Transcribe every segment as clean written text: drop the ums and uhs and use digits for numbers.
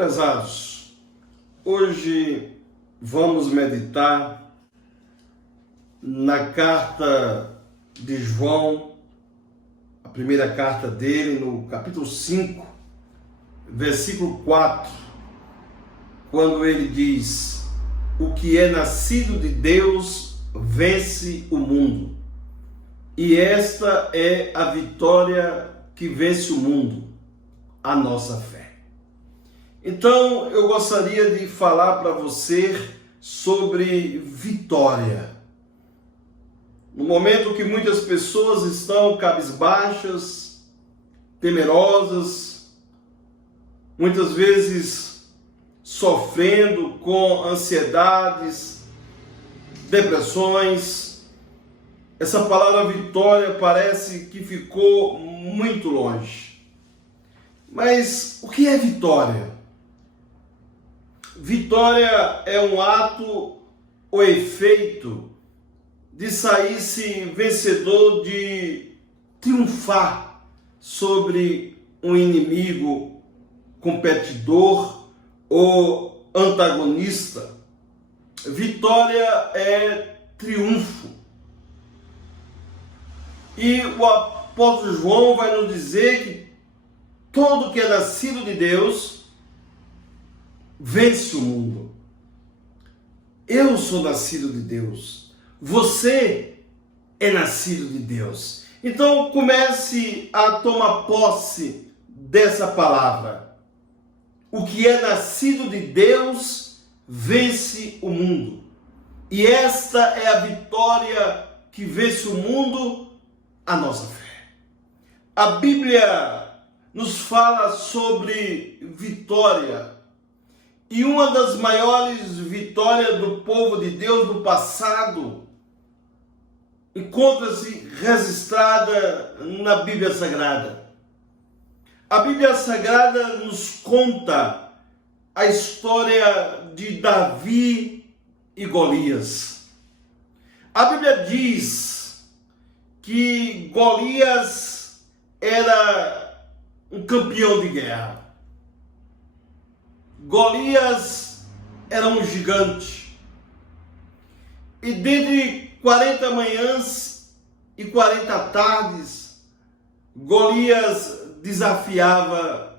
Prezados, hoje vamos meditar na carta de João, a primeira carta dele, no capítulo 5, versículo 4, quando ele diz: o que é nascido de Deus vence o mundo, e esta é a vitória que vence o mundo, a nossa fé. Então, eu gostaria de falar para você sobre vitória. No momento que muitas pessoas estão cabisbaixas, temerosas, muitas vezes sofrendo com ansiedades, depressões, essa palavra vitória parece que ficou muito longe. Mas o que é vitória? Vitória é um ato ou efeito de sair-se vencedor, de triunfar sobre um inimigo competidor ou antagonista. Vitória é triunfo. E o apóstolo João vai nos dizer que todo que é nascido de Deus vence o mundo. Eu sou nascido de Deus. Você é nascido de Deus. Então comece a tomar posse dessa palavra. O que é nascido de Deus vence o mundo. E esta é a vitória que vence o mundo, a nossa fé. A Bíblia nos fala sobre vitória. E uma das maiores vitórias do povo de Deus no passado encontra-se registrada na Bíblia Sagrada. A Bíblia Sagrada nos conta a história de Davi e Golias. A Bíblia diz que Golias era um campeão de guerra. Golias era um gigante. E dentre 40 manhãs e 40 tardes, Golias desafiava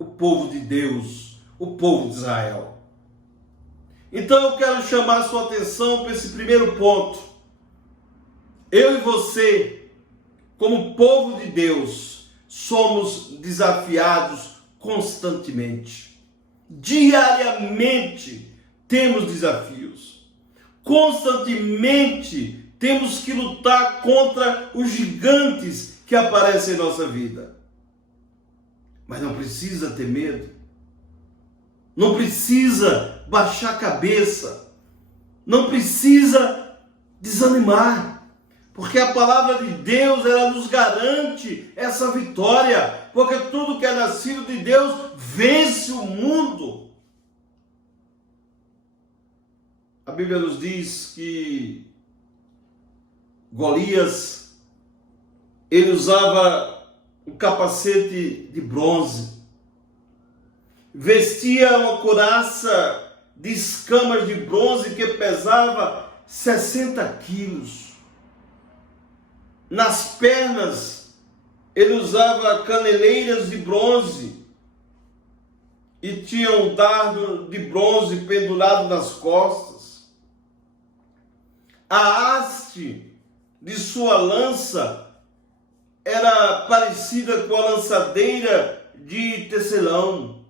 o povo de Deus, o povo de Israel. Então eu quero chamar a sua atenção para esse primeiro ponto. Eu e você, como povo de Deus, somos desafiados constantemente. Diariamente temos desafios. Constantemente temos que lutar contra os gigantes que aparecem em nossa vida. Mas não precisa ter medo. Não precisa baixar a cabeça. Não precisa desanimar. Porque a palavra de Deus, ela nos garante essa vitória. Porque tudo que é nascido de Deus vence o mundo. A Bíblia nos diz que Golias, ele usava um capacete de bronze. Vestia uma couraça de escamas de bronze que pesava 60 quilos. Nas pernas, ele usava caneleiras de bronze e tinha um dardo de bronze pendurado nas costas. A haste de sua lança era parecida com a lançadeira de tecelão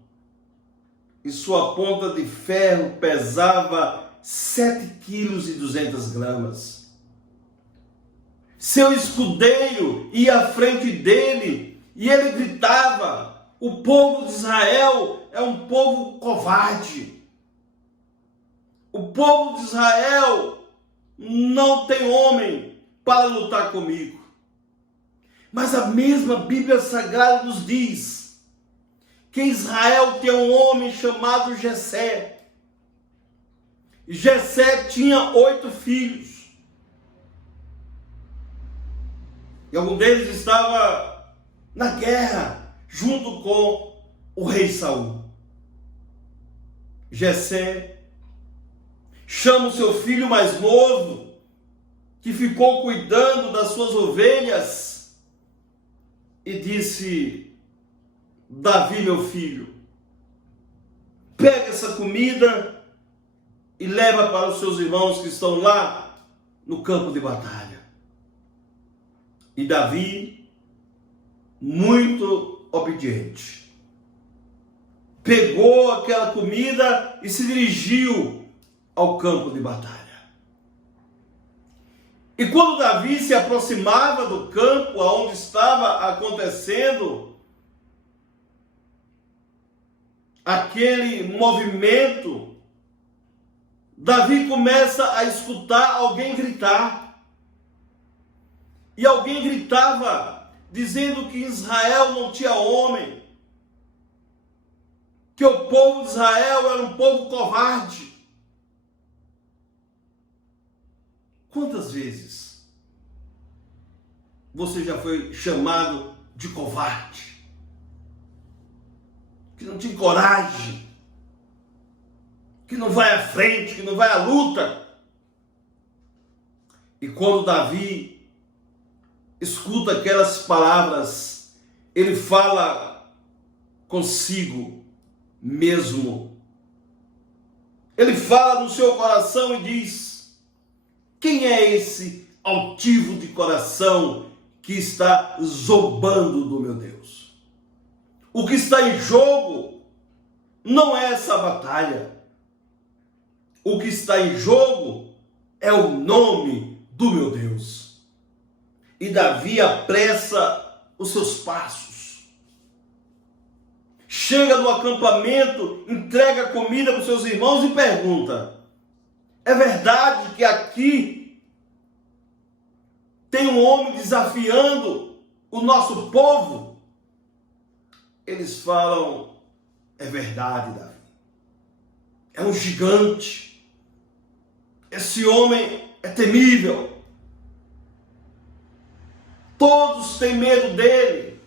e sua ponta de ferro pesava 7,2 kg. Seu escudeiro ia à frente dele e ele gritava: o povo de Israel é um povo covarde. O povo de Israel não tem homem para lutar comigo. Mas a mesma Bíblia Sagrada nos diz que Israel tem um homem chamado Jessé. Jessé tinha 8 filhos. E algum deles estava na guerra junto com o rei Saul. Jessé, chama o seu filho mais novo, que ficou cuidando das suas ovelhas, e disse: Davi, meu filho, pega essa comida e leva para os seus irmãos que estão lá no campo de batalha. E Davi, muito obediente, pegou aquela comida e se dirigiu ao campo de batalha. E quando Davi se aproximava do campo onde estava acontecendo aquele movimento, Davi começa a escutar alguém gritar. E alguém gritava dizendo que Israel não tinha homem, que o povo de Israel era um povo covarde. Quantas vezes você já foi chamado de covarde? Que não tem coragem, que não vai à frente, que não vai à luta. E quando Davi escuta aquelas palavras, ele fala consigo mesmo. Ele fala no seu coração e diz: quem é esse altivo de coração que está zombando do meu Deus? O que está em jogo não é essa batalha. O que está em jogo é o nome do meu Deus. E Davi apressa os seus passos. Chega no acampamento, entrega comida para os seus irmãos e pergunta: é verdade que aqui tem um homem desafiando o nosso povo? Eles falam: é verdade, Davi. É um gigante. Esse homem é temível. Todos têm medo dele.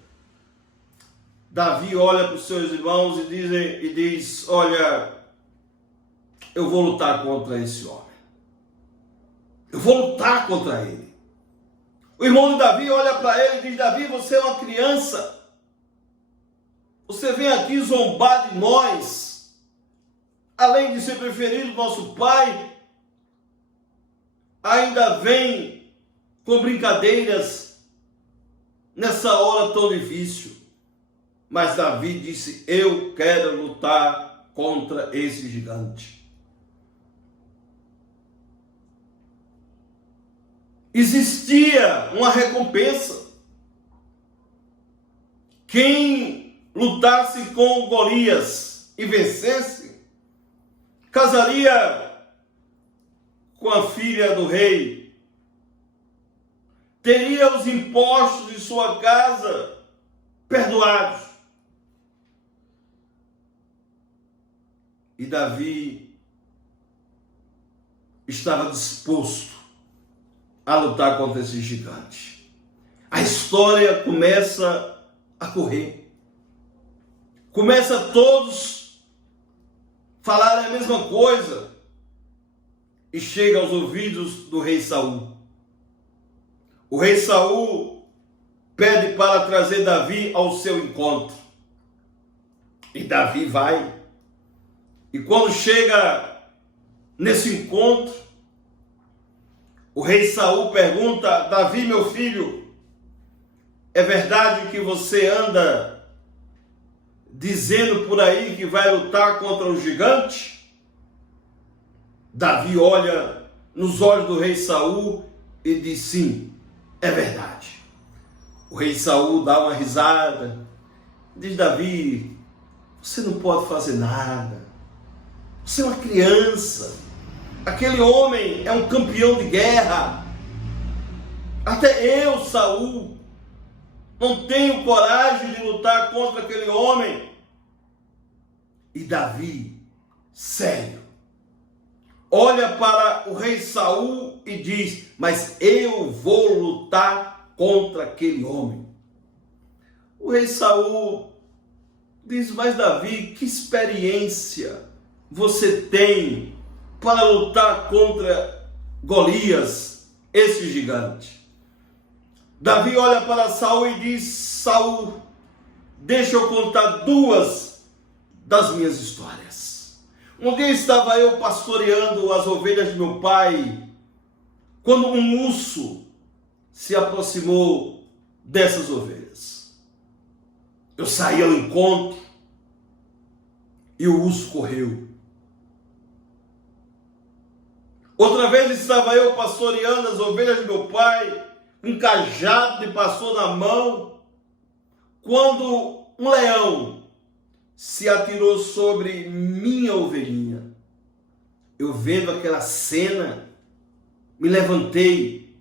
Davi olha para os seus irmãos e diz: olha, eu vou lutar contra esse homem. Eu vou lutar contra ele. O irmão de Davi olha para ele e diz: Davi, você é uma criança. Você vem aqui zombar de nós. Além de ser preferido do nosso pai, ainda vem com brincadeiras nessa hora tão difícil. Mas Davi disse: eu quero lutar contra esse gigante. Existia uma recompensa. Quem lutasse com Golias e vencesse, casaria com a filha do rei, teria os impostos de sua casa perdoados. E Davi estava disposto a lutar contra esse gigante. A história começa a correr. Começa todos falarem a mesma coisa. E chega aos ouvidos do rei Saul. O rei Saul pede para trazer Davi ao seu encontro. E Davi vai. E quando chega nesse encontro, o rei Saul pergunta: Davi, meu filho, é verdade que você anda dizendo por aí que vai lutar contra o gigante? Davi olha nos olhos do rei Saul e diz: sim, é verdade. O rei Saul dá uma risada, diz: Davi, você não pode fazer nada. Você é uma criança. Aquele homem é um campeão de guerra. Até eu, Saul, não tenho coragem de lutar contra aquele homem. E Davi, sério, olha para o rei Saul e diz: mas eu vou lutar contra aquele homem. O rei Saul diz: mas Davi, que experiência você tem para lutar contra Golias, esse gigante? Davi olha para Saul e diz: Saul, deixa eu contar duas das minhas histórias. Um dia estava eu pastoreando as ovelhas de meu pai, quando um urso se aproximou dessas ovelhas. Eu saí ao encontro e o urso correu. Outra vez estava eu pastoreando as ovelhas de meu pai, um cajado de pastor na mão, quando um leão se atirou sobre minha ovelhinha. Eu vendo aquela cena, me levantei,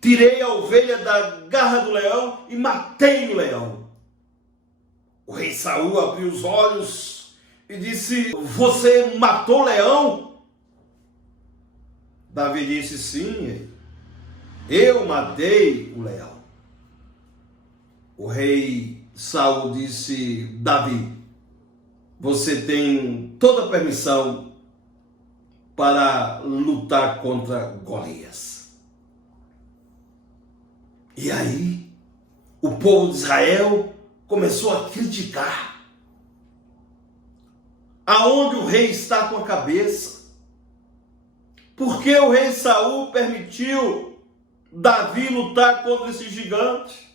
tirei a ovelha da garra do leão e matei o leão. O rei Saul abriu os olhos e disse: você matou o leão? Davi disse: sim, eu matei o leão. O rei Saul disse: Davi, você tem toda a permissão para lutar contra Golias. E aí, o povo de Israel começou a criticar. Aonde o rei está com a cabeça? Por que o rei Saul permitiu Davi lutar contra esse gigante?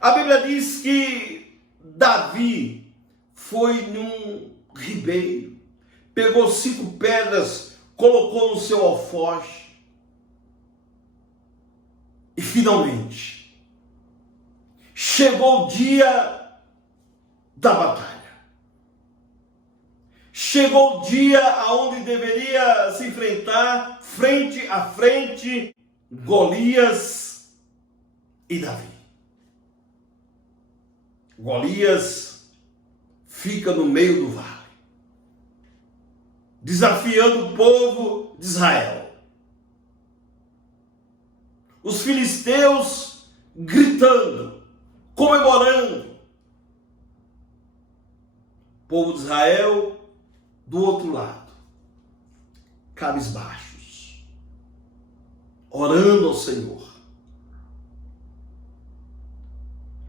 A Bíblia diz que Davi foi num ribeiro, pegou 5 pedras, colocou no seu alforje e finalmente chegou o dia da batalha. Chegou o dia aonde deveria se enfrentar frente a frente Golias e Davi. Golias fica no meio do vale, desafiando o povo de Israel. Os filisteus gritando, comemorando. O povo de Israel do outro lado, cabisbaixos, orando ao Senhor.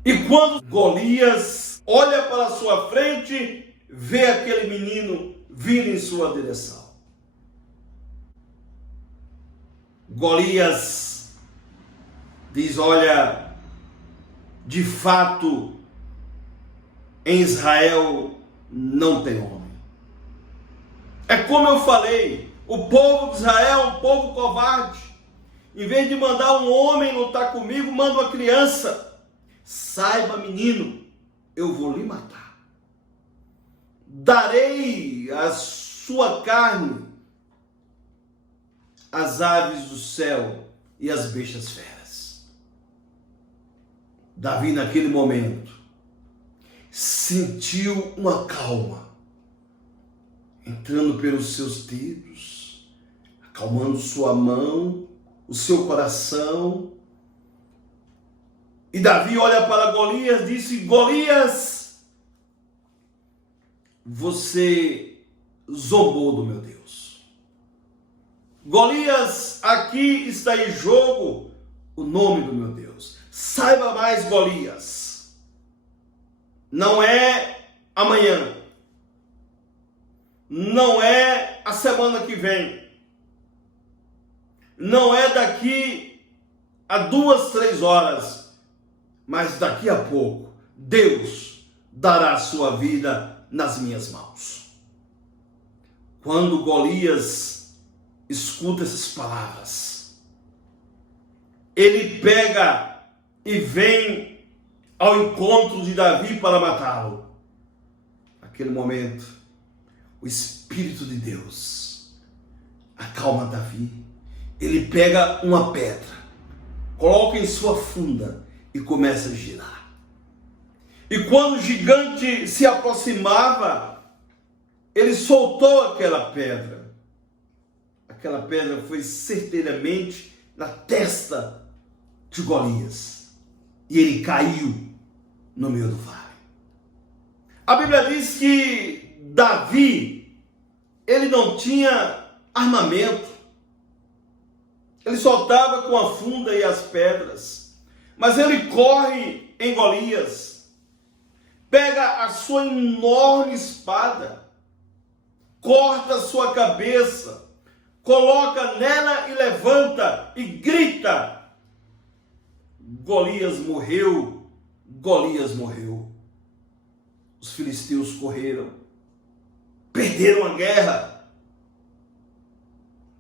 E quando Golias olha para a sua frente, vê aquele menino vindo em sua direção. Golias diz: olha, de fato, em Israel não tem homem. É como eu falei, o povo de Israel é um povo covarde. Em vez de mandar um homem lutar comigo, manda uma criança. Saiba, menino, eu vou lhe matar. Darei a sua carne às aves do céu e às bestas feras. Davi, naquele momento, sentiu uma calma entrando pelos seus dedos, acalmando sua mão, o seu coração. E Davi olha para Golias e disse: Golias, você zombou do meu Deus. Golias, aqui está em jogo o nome do meu Deus. Saiba mais, Golias, não é amanhã, não é a semana que vem, não é daqui a 2, 3 horas, mas daqui a pouco Deus dará a sua vida nas minhas mãos. Quando Golias escuta essas palavras, ele pega e vem ao encontro de Davi para matá-lo. Naquele momento, o Espírito de Deus acalma Davi. Ele pega uma pedra, coloca em sua funda e começa a girar. E quando o gigante se aproximava, ele soltou aquela pedra. Aquela pedra foi certeiramente na testa de Golias. E ele caiu no meio do vale. A Bíblia diz que Davi, ele não tinha armamento. Ele só estava com a funda e as pedras. Mas ele corre em Golias, pega a sua enorme espada, corta a sua cabeça, coloca nela e levanta e grita: Golias morreu, Golias morreu. Os filisteus correram, perderam a guerra.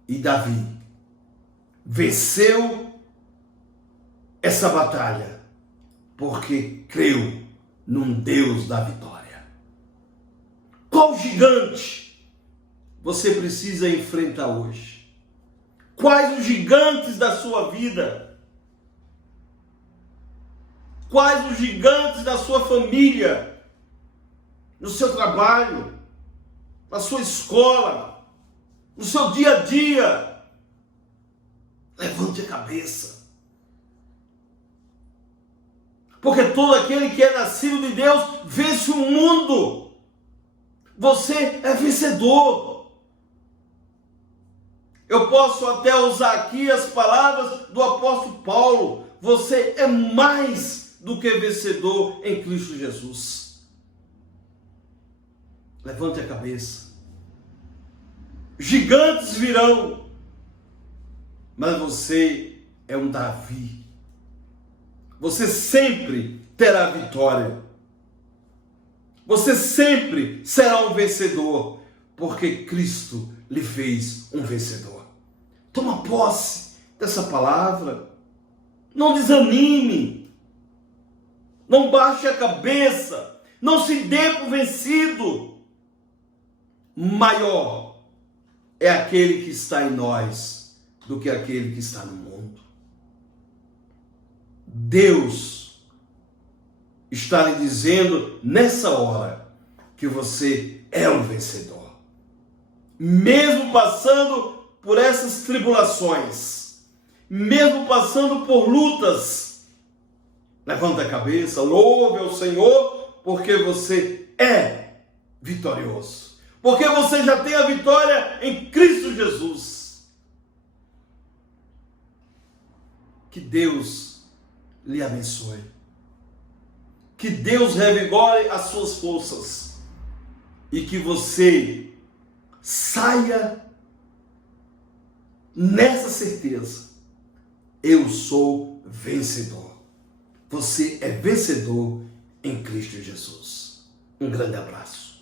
E Davi venceu essa batalha porque creu num Deus da vitória. Qual gigante você precisa enfrentar hoje? Quais os gigantes da sua vida? Quais os gigantes da sua família? No seu trabalho, na sua escola, no seu dia a dia? Levante a cabeça. Porque todo aquele que é nascido de Deus vence o mundo. Você é vencedor. Eu posso até usar aqui as palavras do apóstolo Paulo. Você é mais do que vencedor em Cristo Jesus. Levante a cabeça. Gigantes virão, mas você é um Davi. Você sempre terá vitória. Você sempre será um vencedor, porque Cristo lhe fez um vencedor. Toma posse dessa palavra. Não desanime. Não baixe a cabeça. Não se dê por vencido. Maior é aquele que está em nós do que aquele que está no mundo. Deus está lhe dizendo nessa hora que você é um vencedor. Mesmo passando por essas tribulações, mesmo passando por lutas, levanta a cabeça, louve ao Senhor, porque você é vitorioso. Porque você já tem a vitória em Cristo Jesus. Que Deus lhe abençoe. Que Deus revigore as suas forças. E que você saia nessa certeza. Eu sou vencedor. Você é vencedor em Cristo Jesus. Um grande abraço.